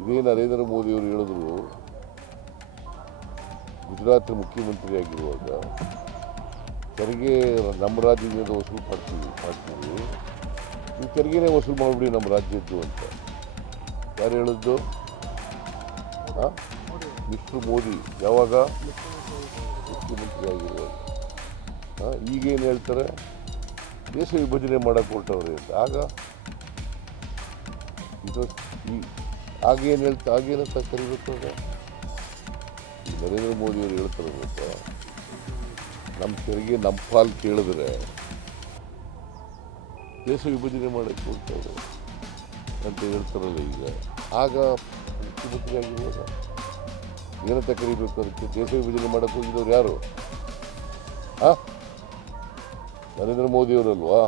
ಇದೇ ನರೇಂದ್ರ ಮೋದಿಯವರು ಹೇಳಿದ್ರು, ಗುಜರಾತ್ ಮುಖ್ಯಮಂತ್ರಿಯಾಗಿರುವಾಗ ತೆರಿಗೆ ನಮ್ಮ ರಾಜ್ಯದಿಂದ ವಸೂಲು ಮಾಡ್ತೀವಿ, ನೀವು ತೆರಿಗೆನೇ ವಸೂಲು ಮಾಡಿಬಿಡಿ ನಮ್ಮ ರಾಜ್ಯದ್ದು ಅಂತ ಯಾರು ಹೇಳಿದ್ದು? ಹಾಂ, ಮಿಸ್ಟರ್ ಮೋದಿ. ಯಾವಾಗ? ಮುಖ್ಯಮಂತ್ರಿ ಆಗಿರುವಾಗ. ಈಗೇನು ಹೇಳ್ತಾರೆ? ದೇಶ ವಿಭಜನೆ ಮಾಡೋಕ್ಕೆ ಹೊರಟವ್ರೆ ಅಂತ. ಆಗೇನಂತ ಕರಿಬೇಕು? ಈ ನರೇಂದ್ರ ಮೋದಿಯವರು ಹೇಳ್ತಾರೆ ಗೊತ್ತಾ, ನಮ್ಮ ತೆರಿಗೆ ನಮ್ಮ ಪಾಲು ಕೇಳಿದ್ರೆ ದೇಶ ವಿಭಜನೆ ಮಾಡೋಕ್ಕೆ ಹೊರಟವ್ರೆ ಅಂತ ಹೇಳ್ತಾರಲ್ಲ. ಈಗ ಮುಖ್ಯಮಂತ್ರಿ ಆಗಿರುವಾಗ ಏನಂತ ಕರಿಬೇಕು? ಅದಕ್ಕೆ ದೇಶ ವಿಭಜನೆ ಮಾಡೋಕ್ಕೆ ಹೋಗಿದ್ದವ್ರು ಯಾರು? ನರೇಂದ್ರ ಮೋದಿಯವರಲ್ವಾ?